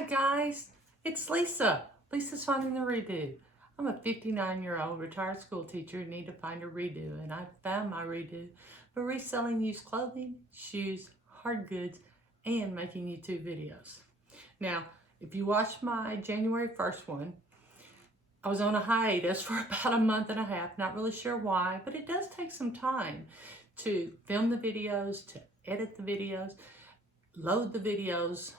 Hi guys, it's Lisa. Lisa's Finding the Redo. I'm a 59-year-old retired school teacher who need to find a redo, and I found my redo for reselling used clothing, shoes, hard goods, and making YouTube videos. Now, if you watched my January 1st one, I was on a hiatus for about a month and a half, not really sure why, but it does take some time to film the videos, to edit the videos, load the videos,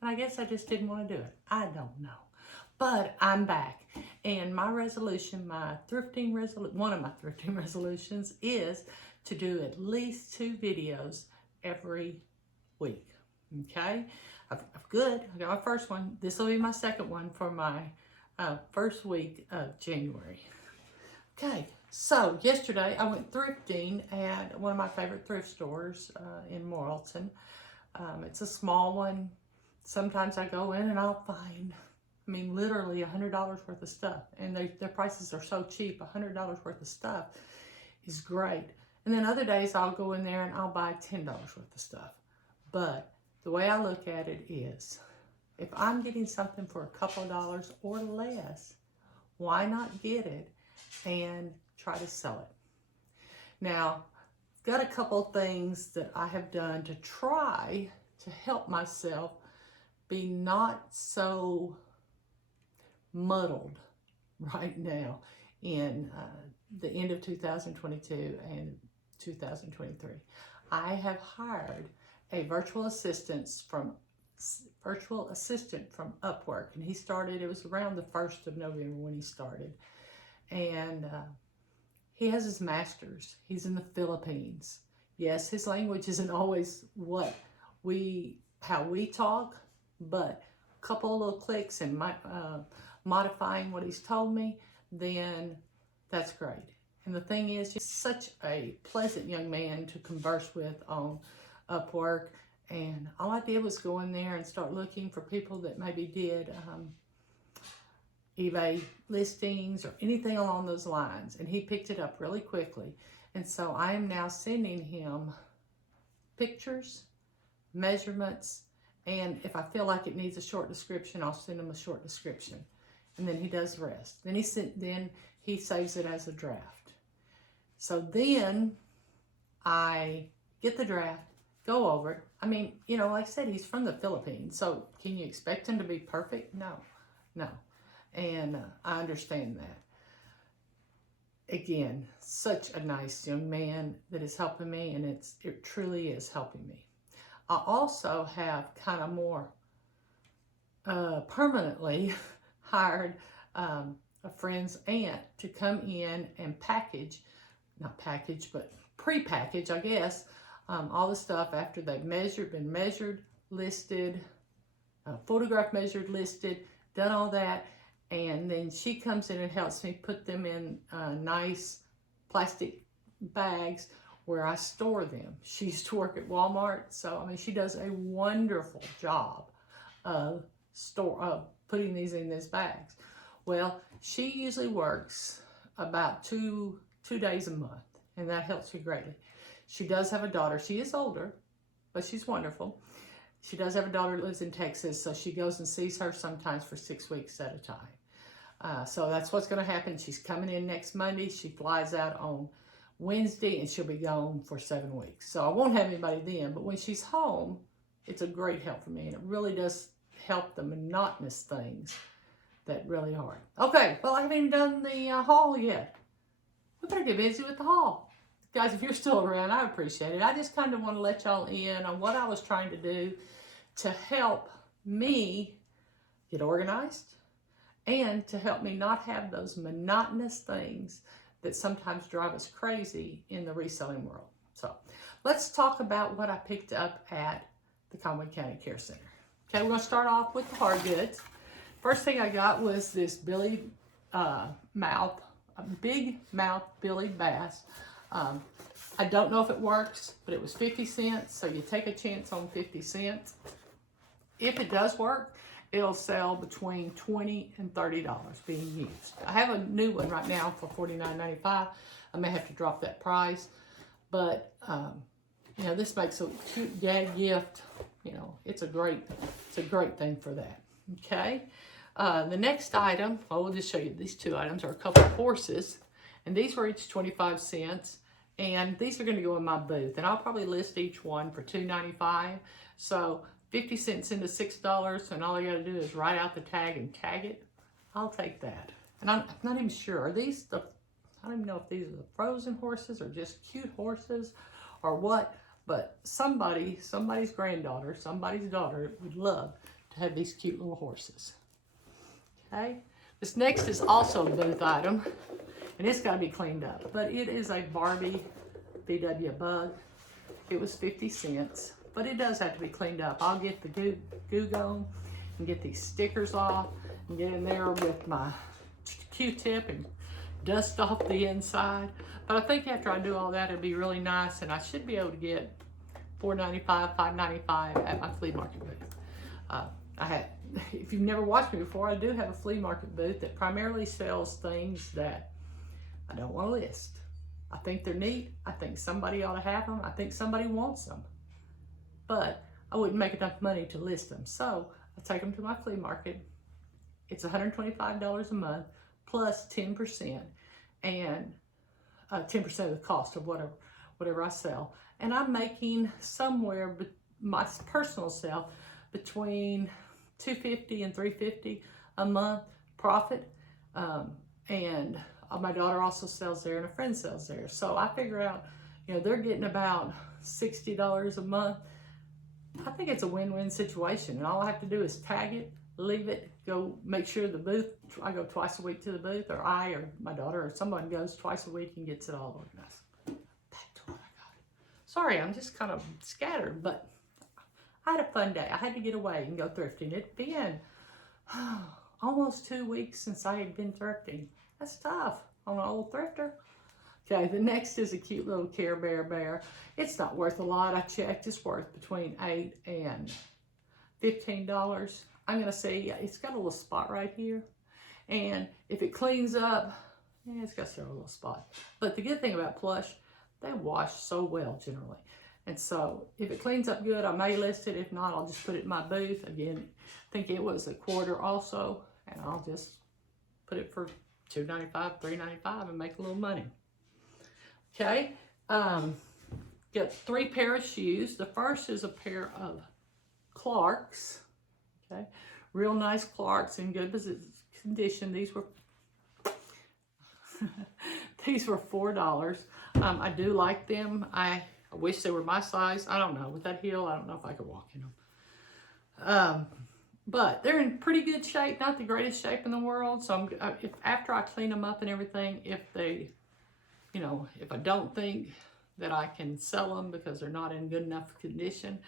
and I guess I just didn't want to do it. I don't know. But I'm back, and my resolution, one of my thrifting resolutions is to do at least 2 videos every week. Okay, I got my first one. This will be my second one for my first week of January. Okay, so yesterday I went thrifting at one of my favorite thrift stores in Morrilton. It's a small one. Sometimes I go in and I'll find, literally $100 worth of stuff. And their prices are so cheap. $100 worth of stuff is great. And then other days I'll go in there and I'll buy $10 worth of stuff. But the way I look at it is, if I'm getting something for a couple of dollars or less, why not get it and try to sell it? Now, I've got a couple things that I have done to try to help myself be not so muddled right now in the end of 2022 and 2023. I have hired a virtual assistant from Upwork, and it was around the 1st of November when he started, and he has his master's. He's in the Philippines. Yes, his language isn't always how we talk, but a couple of little clicks and modifying what he's told me, then that's great. And the thing is, he's such a pleasant young man to converse with on Upwork. And all I did was go in there and start looking for people that maybe did eBay listings or anything along those lines. And he picked it up really quickly. And so I am now sending him pictures, measurements, and if I feel like it needs a short description, I'll send him a short description. And then he does the rest. Then he saves it as a draft. So then I get the draft, go over it. Like I said, he's from the Philippines, so can you expect him to be perfect? No. And I understand that. Again, such a nice young man that is helping me, and it truly is helping me. I also have kind of more permanently hired a friend's aunt to come in and pre-package, I guess, all the stuff after they've been measured, listed, photograph measured, listed, done all that. And then she comes in and helps me put them in nice plastic bags where I store them. She used to work at Walmart, so she does a wonderful job of putting these in these bags. Well, she usually works about two days a month, and that helps me greatly. She does have a daughter. She is older, but she's wonderful. She does have a daughter that lives in Texas, so she goes and sees her sometimes for 6 weeks at a time. So that's what's going to happen. She's coming in next Monday. She flies out on Wednesday, and she'll be gone for 7 weeks. So I won't have anybody then, but when she's home, it's a great help for me, and it really does help the monotonous things that really are. Okay, well, I haven't even done the haul yet. We better get busy with the haul. Guys, if you're still around, I appreciate it. I just kind of want to let y'all in on what I was trying to do to help me get organized and to help me not have those monotonous things that sometimes drive us crazy in the reselling world. So let's talk about what I picked up at the Conway County Care Center. Okay, we're going to start off with the hard goods. First thing I got was this big mouth Billy Bass. I don't know if it works, but it was 50 cents, so you take a chance on 50 cents. If it does work, it'll sell between $20 and $30 being used. I have a new one right now for $49.95. I may have to drop that price, but this makes a cute gag gift you know, it's a great thing for that. Okay. The next item, we'll just show you these two items, are a couple of horses, and these were each 25 cents. And these are going to go in my booth, and I'll probably list each one for $2.95. So 50 cents into $6, and all you got to do is write out the tag and tag it. I'll take that. And I'm not even sure, are these the, I don't even know if these are the frozen horses or just cute horses or what, but somebody's granddaughter, somebody's daughter would love to have these cute little horses. Okay, this next is also a booth item, and it's got to be cleaned up, but it is a Barbie VW Bug. It was 50 cents, but it does have to be cleaned up. I'll get the goo going and get these stickers off and get in there with my Q-tip and dust off the inside. But I think after I do all that, it'll be really nice, and I should be able to get $4.95, $5.95 at my flea market booth. If you've never watched me before, I do have a flea market booth that primarily sells things that I don't want to list. I think they're neat. I think somebody ought to have them. I think somebody wants them. But I wouldn't make enough money to list them. So I take them to my flea market. It's $125 a month plus 10%, and 10% of the cost of whatever I sell. And I'm making somewhere, my personal self, between $250 and $350 a month profit. And my daughter also sells there, and a friend sells there. So I figure out, you know, they're getting about $60 a month. I think it's a win-win situation, and all I have to do is tag it, leave it, go make sure the booth, I go twice a week to the booth, or I or my daughter or someone goes twice a week and gets it all organized. Back to what I got. Sorry, I'm just kind of scattered, but I had a fun day. I had to get away and go thrifting. It'd been almost 2 weeks since I had been thrifting. That's tough on an old thrifter. Okay, the next is a cute little Care Bear bear. It's not worth a lot. I checked. It's worth between $8 and $15. I'm going to say it's got a little spot right here. And if it cleans up, yeah, it's got several little spots. But the good thing about plush, they wash so well generally. And so if it cleans up good, I may list it. If not, I'll just put it in my booth. Again, I think it was a quarter also. And I'll just put it for $2.95, $3.95 and make a little money. Okay, got 3 pair of shoes. The first is a pair of Clarks. Okay, real nice Clarks in good condition. These were $4. I do like them. I wish they were my size. I don't know, with that heel, I don't know if I could walk in them. But they're in pretty good shape, not the greatest shape in the world. So if after I clean them up and everything, if they, you know, if I don't think that I can sell them because they're not in good enough condition,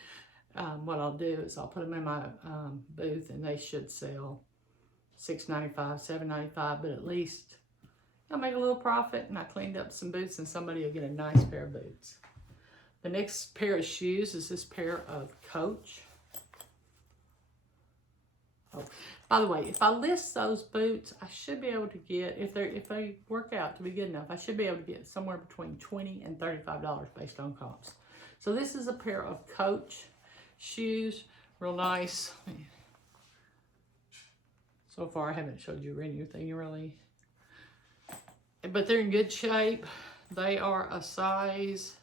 what I'll do is I'll put them in my booth, and they should sell $6.95, $7.95, but at least I'll make a little profit, and I cleaned up some boots, and somebody will get a nice pair of boots. The next pair of shoes is this pair of Coach. Oh, by the way, if I list those boots, I should be able to get, if they work out to be good enough, I should be able to get somewhere between $20 and $35 based on comps. So this is a pair of Coach shoes, real nice. So far I haven't showed you anything really, but they're in good shape. They are a size,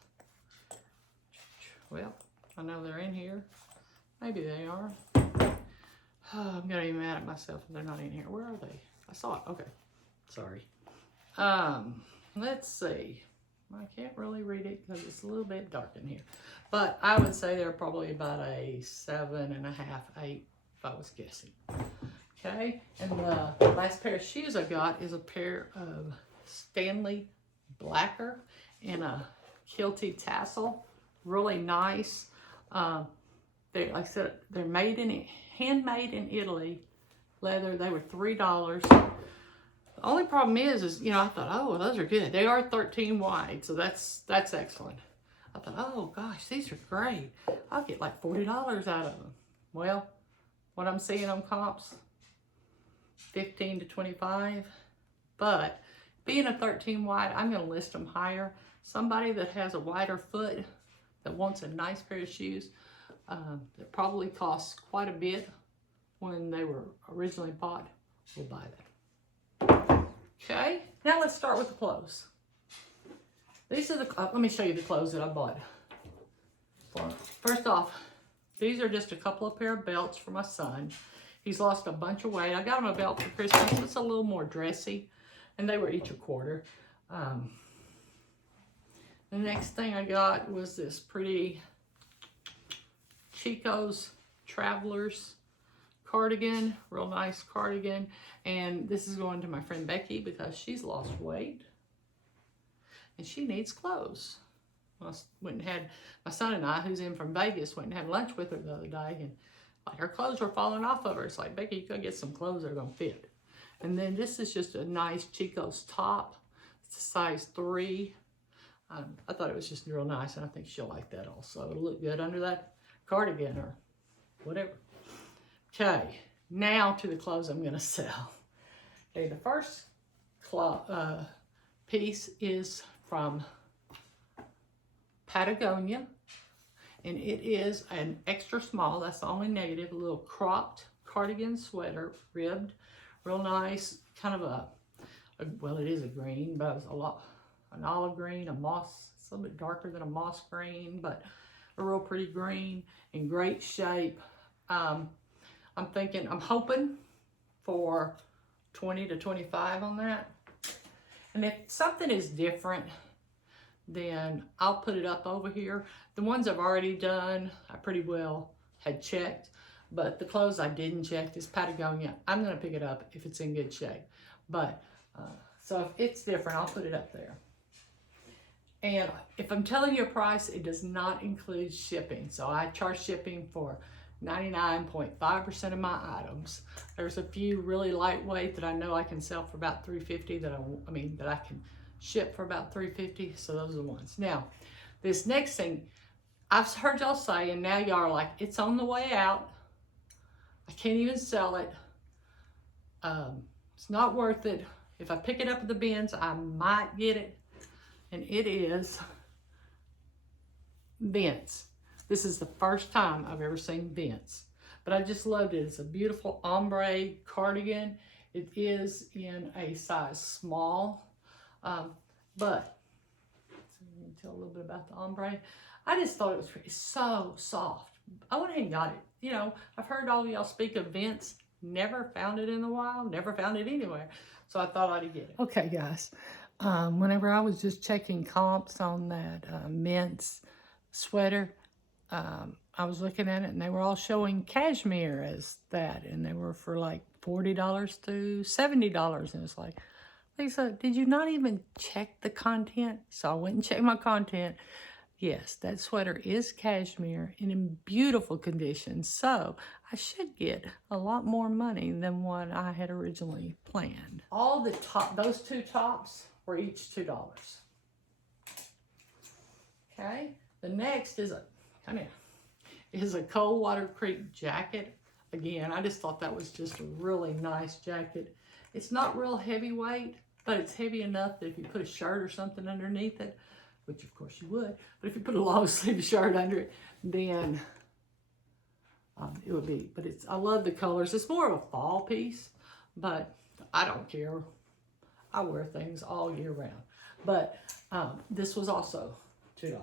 well, I know they're in here. Maybe they are. Oh, I'm getting mad at myself if they're not in here. Where are they? I saw it. Okay. Sorry. Let's see. I can't really read it because it's a little bit dark in here. But I would say they're probably about a 7.5, 8, if I was guessing. Okay. And the last pair of shoes I got is a pair of Stanley Blacker in a kilty tassel. Really nice. They, like I said, they're handmade in Italy, leather. They were $3. The only problem is, you know, I thought, oh, well, those are good. They are 13 wide, so that's excellent. I thought, oh gosh, these are great. I'll get like $40 out of them. Well, what I'm seeing on comps, 15 to 25. But being a 13 wide, I'm going to list them higher. Somebody that has a wider foot that wants a nice pair of shoes that probably cost quite a bit when they were originally bought. We'll buy that. Okay, now let's start with the clothes. These are the, let me show you the clothes that I bought. First off, these are just a couple of pair of belts for my son. He's lost a bunch of weight. I got him a belt for Christmas. It's a little more dressy, and they were each a quarter. The next thing I got was this pretty Chico's Travelers cardigan, real nice cardigan. And this is going to my friend Becky because she's lost weight and she needs clothes. I went and had my son and I, who's in from Vegas, went and had lunch with her the other day, and like her clothes were falling off of her. It's like, Becky, you gotta get some clothes that are gonna fit. And then this is just a nice Chico's top. It's a size 3. I thought it was just real nice, and I think she'll like that also. It'll look good under that cardigan or whatever. Okay, now to the clothes I'm gonna sell. Okay, the first piece is from Patagonia, and it is an extra small. That's the only negative. A little cropped cardigan sweater, ribbed, real nice, kind of well, it is a green, but it's an olive green, a moss. It's a little bit darker than a moss green, but a real pretty green, in great shape. I'm hoping for 20 to 25 on that. And if something is different, then I'll put it up over here. The ones I've already done, I pretty well had checked, but the clothes I didn't check, this Patagonia, I'm gonna pick it up if it's in good shape. But, so if it's different, I'll put it up there. And if I'm telling you a price, it does not include shipping. So I charge shipping for 99.5% of my items. There's a few really lightweight that I know I can sell for about $3.50 that I can ship for about $3.50. So those are the ones. Now, this next thing, I've heard y'all say, and now y'all are like, it's on the way out. I can't even sell it. It's not worth it. If I pick it up at the bins, I might get it. And it is Vince. This is the first time I've ever seen Vince, but I just loved it. It's a beautiful ombre cardigan. It is in a size small, but so you can tell a little bit about the ombre. I just thought it was so soft. I went ahead and got it. You know, I've heard all of y'all speak of Vince. Never found it in the wild. Never found it anywhere. So I thought I'd get it. Okay, guys. Whenever I was just checking comps on that Vince sweater, I was looking at it and they were all showing cashmere as that, and they were for like $40 to $70, and it's like, Lisa, did you not even check the content? So I went and checked my content. Yes, that sweater is cashmere and in beautiful condition, so I should get a lot more money than what I had originally planned. All the those two tops were each $2. Okay, the next is a Coldwater Creek jacket. Again, I just thought that was just a really nice jacket. It's not real heavyweight, but it's heavy enough that if you put a shirt or something underneath it, which of course you would, but if you put a long sleeve shirt under it, then it would be, but I love the colors. It's more of a fall piece, but I don't care. I wear things all year round. But this was also $2.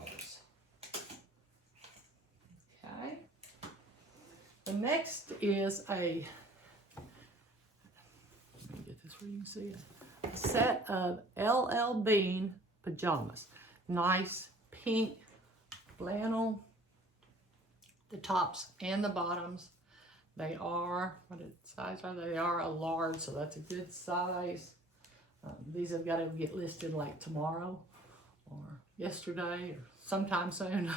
Okay. The next is let me get this where you can see it. A set of LL Bean pajamas. Nice pink flannel, the tops and the bottoms. They are, what size are they? They are a large, so that's a good size. These have got to get listed like tomorrow or yesterday or sometime soon.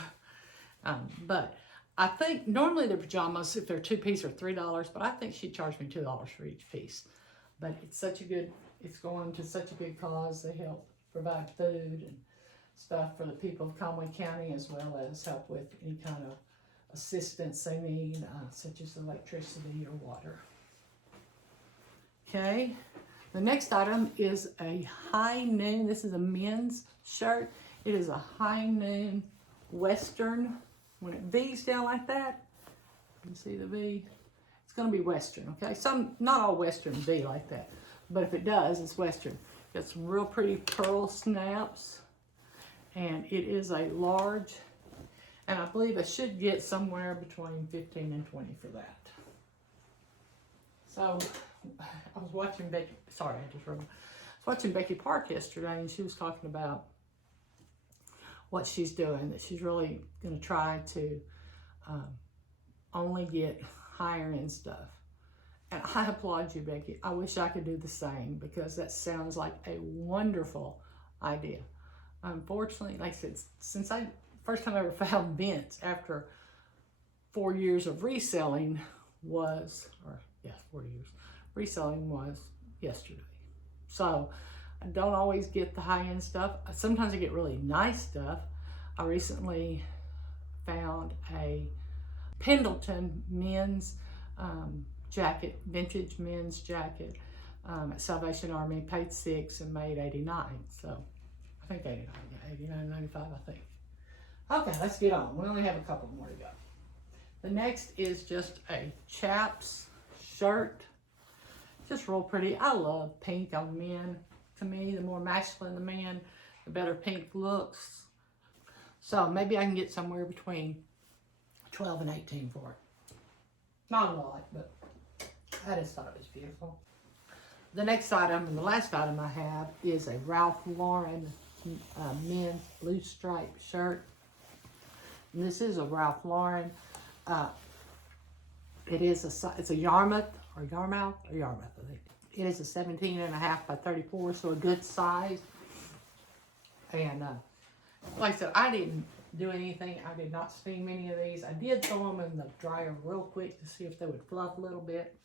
But I think normally the pajamas, if they're 2-piece, are $3, but I think she charged me $2 for each piece. But it's going to such a good cause. They help provide food and stuff for the people of Conway County, as well as help with any kind of assistance they need, such as electricity or water. Okay, the next item is a high noon. This is a men's shirt. It is a high noon Western when it V's down like that, you can see the V, it's going to be Western, okay? Not all Western V like that, but if it does, it's Western. Got some real pretty pearl snaps, and it is a large, and I believe I should get somewhere between 15 and 20 for that. So, I was watching Becky, sorry, I just remembered. I was watching Becky Park yesterday, and she was talking about what she's doing, that she's really going to try to only get higher end stuff. And I applaud you, Becky. I wish I could do the same, because that sounds like a wonderful idea. Unfortunately, like I said, since first time I ever found Vince after 4 years of reselling was, 4 years, reselling was yesterday. So I don't always get the high-end stuff. Sometimes I get really nice stuff. I recently found a Pendleton men's jacket, vintage men's jacket at Salvation Army, paid $6 and made $89. So I think $89.95, I think. Okay, let's get on. We only have a couple more to go. The next is just a chaps shirt. Just real pretty. I love pink on men. To me, the more masculine the man, the better pink looks. So maybe I can get somewhere between 12 and 18 for it. Not a lot, but I just thought it was beautiful. The next item, and the last item I have, is a Ralph Lauren men's blue striped shirt. And this is a Ralph Lauren. It's a Yarmouth, I think. It is a 17.5 by 34, so a good size. And like I said, I didn't do anything. I did not steam any of these. I did throw them in the dryer real quick to see if they would fluff a little bit.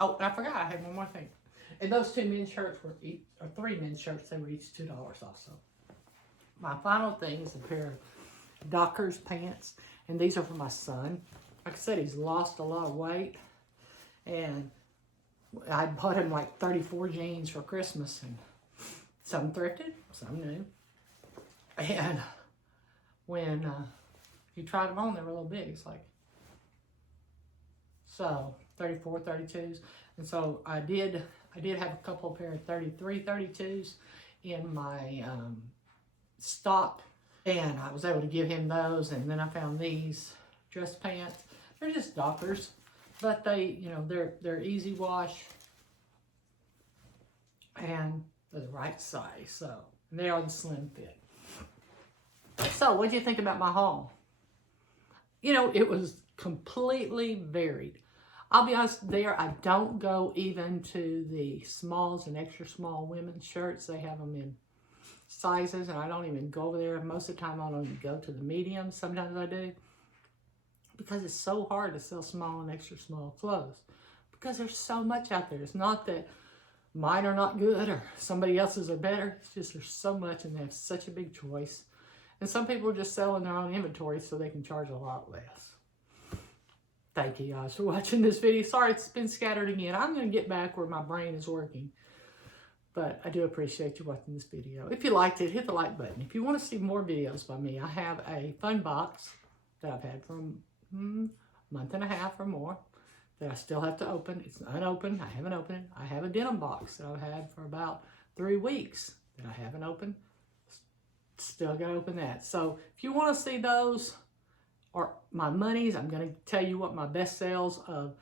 Oh, and I forgot, I had one more thing. And those two men's shirts were three men's shirts, they were each $2 also. My final thing is a pair of Dockers pants, and these are for my son. Like I said, he's lost a lot of weight, and I bought him like 34 jeans for Christmas, and some thrifted, some new. And when he tried them on, they were a little big. It's like, so 34, 32s. And so I did have a couple pair of 33, 32s in my stock, and I was able to give him those. And then I found these dress pants. They're just Dockers, but they, they're easy wash, and they're the right size. So they are the slim fit. So what do you think about my haul? It was completely varied. I'll be honest, I don't go even to the smalls and extra small women's shirts. They have them in sizes, and I don't even go over there. Most of the time I don't even go to the mediums. Sometimes I do, because it's so hard to sell small and extra small clothes, because there's so much out there. It's not that mine are not good or somebody else's are better. It's just there's so much, and they have such a big choice. And some people are just selling their own inventory so they can charge a lot less. Thank you guys for watching this video. Sorry it's been scattered again. I'm going to get back where my brain is working. But I do appreciate you watching this video. If you liked it, hit the like button. If you want to see more videos by me, I have a fun box that I've had for a month and a half or more that I still have to open. It's unopened. I haven't opened it. I have a denim box that I've had for about 3 weeks that I haven't opened. Still got to open that. So if you want to see those or my monies, I'm going to tell you what my best sales of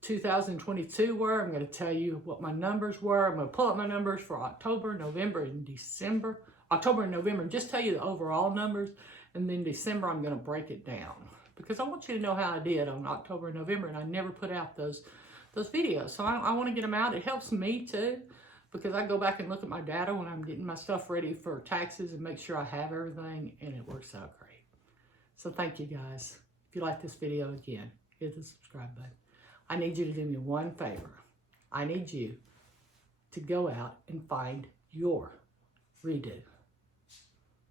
2022 were. I'm going to tell you what my numbers were. I'm going to pull up my numbers for October, November, and December. October and November, just tell you the overall numbers. And then December, I'm going to break it down, because I want you to know how I did on October and November, and I never put out those videos. So I want to get them out. It helps me too, because I go back and look at my data when I'm getting my stuff ready for taxes and make sure I have everything, and it works out great. So thank you guys. If you like this video, again, hit the subscribe button. I need you to do me one favor. I need you to go out and find your redo.